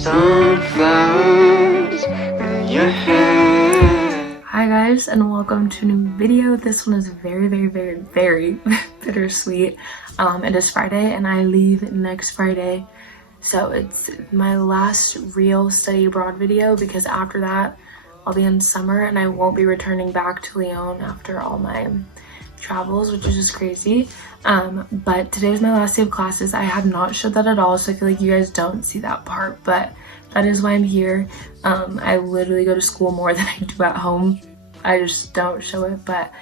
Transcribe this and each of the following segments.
Sunflowers in your hair. Hi guys, and welcome to a new video. This one is very bittersweet. It is Friday and I leave next Friday, so it's my last real study abroad video because after that I'll be in summer and I won't be returning back to Lyon after all my travels, which is just crazy. But today was my last day of classes. I have not showed that at all, so I feel like you guys don't see that part, but that is why I'm here. I literally go to school more than I do at home. I just don't show it, but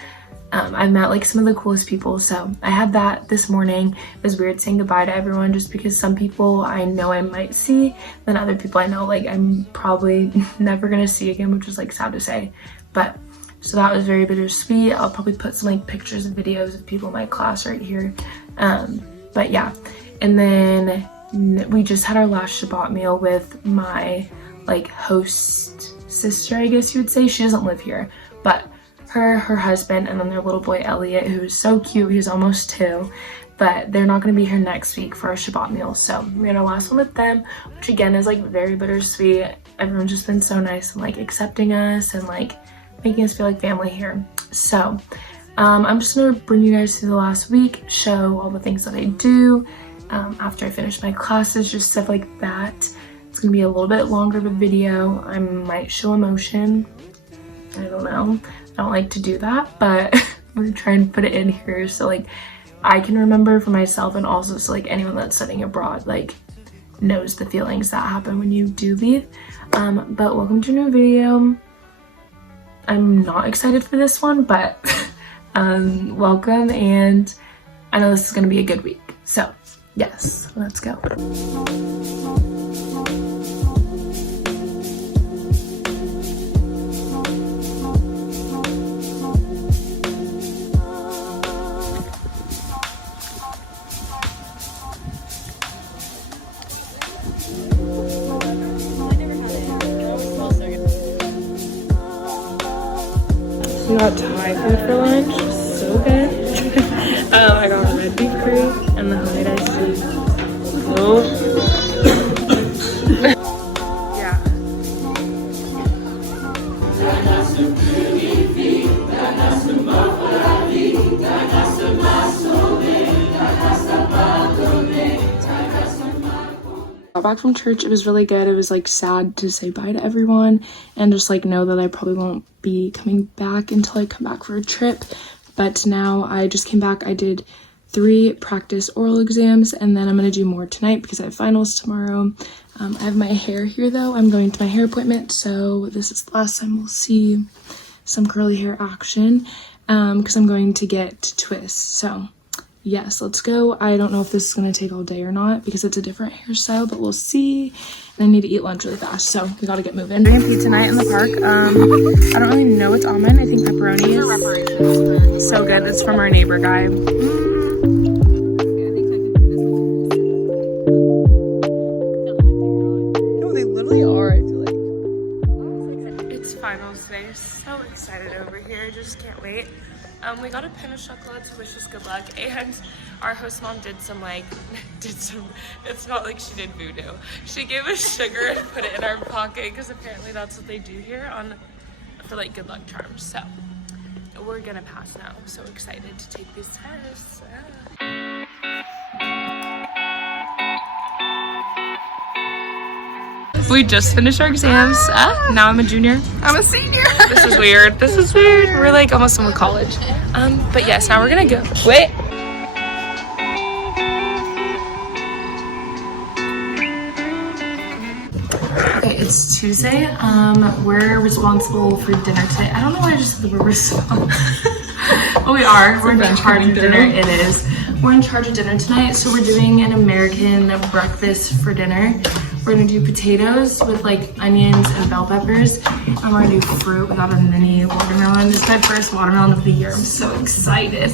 I met like some of the coolest people, so I had that this morning. It was weird saying goodbye to everyone just because some people I know I might see, then other people I know like I'm probably never gonna see again, which is like sad to say. But so that was very bittersweet. I'll probably put some like pictures and videos of people in my class right here. But yeah, and then we just had our last Shabbat meal with my like host sister, I guess you would say. She doesn't live here, but her husband, and then their little boy Elliot, who is so cute. He's almost 2, but they're not going to be here next week for our Shabbat meal, so we had our last one with them, which again is like very bittersweet. Everyone's just been so nice and like accepting us and like making us feel like family here. So I'm just gonna bring you guys through the last week, show all the things that I do after I finish my classes, just stuff like that. It's gonna be a little bit longer of a video. I might show emotion, I don't know, I don't like to do that, but I'm gonna try and put it in here so like I can remember for myself, and also so like anyone that's studying abroad like knows the feelings that happen when you do leave. But welcome to a new video. I'm not excited for this one, but welcome, and I know this is going to be a good week. So yes, let's go. We got Thai food for lunch, so good. I got red beef curry and the honey iced tea. Oh. Yeah. Got back from church. It was really good. It was like sad to say bye to everyone and just like know that I probably won't be coming back until I come back for a trip. But now I just came back. I did 3 practice oral exams, and then I'm gonna do more tonight because I have finals tomorrow. I have my hair here though. I'm going to my hair appointment, so this is the last time we'll see some curly hair action because I'm going to get twists. So yes, let's go. I don't know if this is going to take all day or not because it's a different hairstyle, but we'll see. And I need to eat lunch really fast, so we got to get moving. We're doing pizza night in the park. I don't really know what's almond. I think pepperoni is so good. It's from our neighbor guy. No, they literally are, I feel like. It's finals today. So excited over here. Just can't wait. We got a pin of chocolate to wish us good luck, and our host mom did some it's not like she did voodoo. She gave us sugar and put it in our pocket because apparently that's what they do here for like good luck charms. So we're gonna pass now. So excited to take these tests. We just finished our exams. Now I'm a junior. I'm a senior. This is weird. This is weird. We're like almost done with college. But yes, now we're gonna go. Wait. Okay, it's Tuesday. We're responsible for dinner today. I don't know why I just said that we're responsible. But we are. We're in charge of dinner. It is. We're in charge of dinner tonight, so we're doing an American breakfast for dinner. We're gonna do potatoes with like onions and bell peppers, and we're gonna do fruit. We got a mini watermelon. This is my first watermelon of the year. I'm so excited.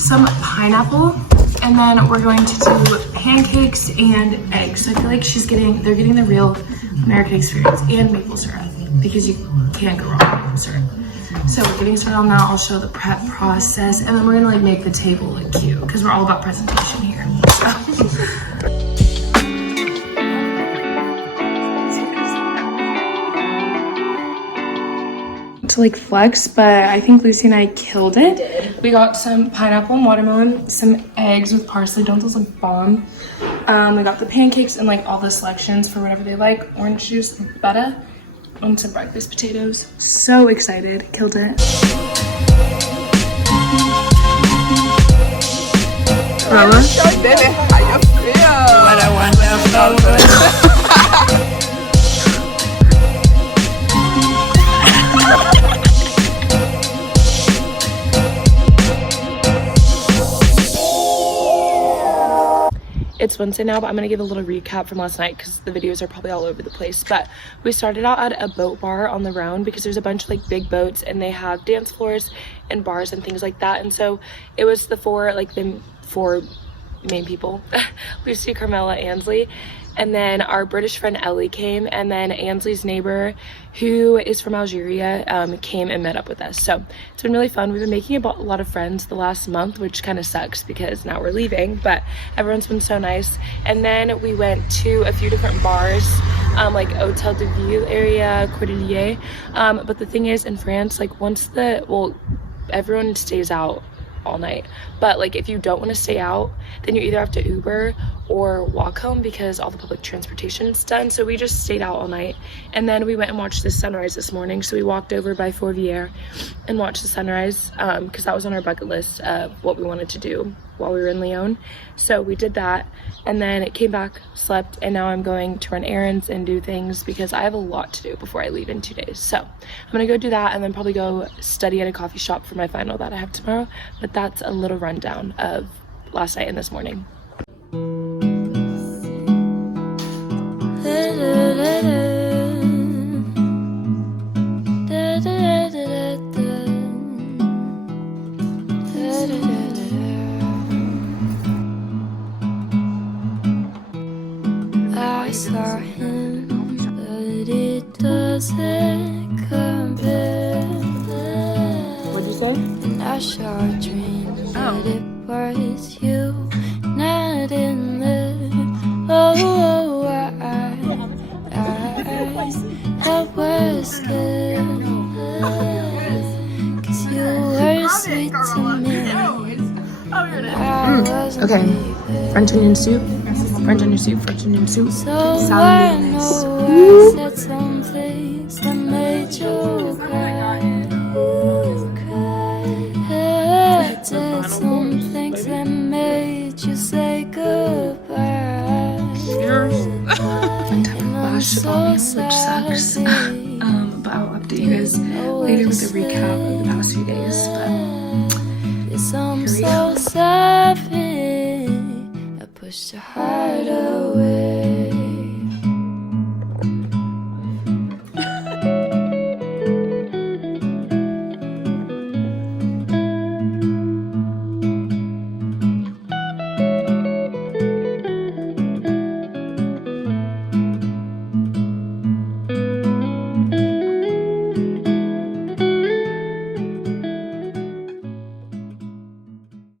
Some pineapple, and then we're going to do pancakes and eggs. So I feel like they're getting the real American experience, and maple syrup because you can't go wrong with maple syrup. So we're getting started on that. I'll show the prep process, and then we're gonna like make the table look cute because we're all about presentation here. So. to like flex, but I think Lucy and I killed it. We got some pineapple and watermelon, some eggs with parsley. Don't those look bomb? We got the pancakes and like all the selections for whatever they like. Orange juice, feta, and some breakfast potatoes. So excited, killed it. Rella? Baby, how you feel? What I want It's Wednesday now, but I'm gonna give a little recap from last night because the videos are probably all over the place. But we started out at a boat bar on the Rhone because there's a bunch of like big boats and they have dance floors and bars and things like that. And so it was the four main people, Lucy, Carmela, Ansley, and then our British friend Ellie came, and then Ansley's neighbor, who is from Algeria, came and met up with us. So it's been really fun. We've been making a lot of friends the last month, which kind of sucks because now we're leaving, but everyone's been so nice. And then we went to a few different bars, like Hotel de Ville area, Cordelier. But the thing is, in France, like everyone stays out all night, but like if you don't want to stay out, then you either have to Uber or walk home because all the public transportation is done. So we just stayed out all night, and then we went and watched the sunrise this morning. So we walked over by Fourvière and watched the sunrise because that was on our bucket list of what we wanted to do while we were in Lyon. So we did that, and then it came back, slept, and now I'm going to run errands and do things because I have a lot to do before I leave in 2 days. So I'm gonna go do that and then probably go study at a coffee shop for my final that I have tomorrow. But that's a little rundown of last night and this morning. I saw him, but it doesn't compare. What'd you say? And I saw a dream, but it was you, not in there. Oh, I was scared, 'cause you were sweet to me. Okay, French onion soup, French onion soup, French onion soup, So I salad know I said some things that made you cry. I did some things that made you say goodbye. one time lash upon me, which sucks. But I'll update you guys later with a recap of the past few days. But Yes, I'm here we so go. sorry. I pushed you hard.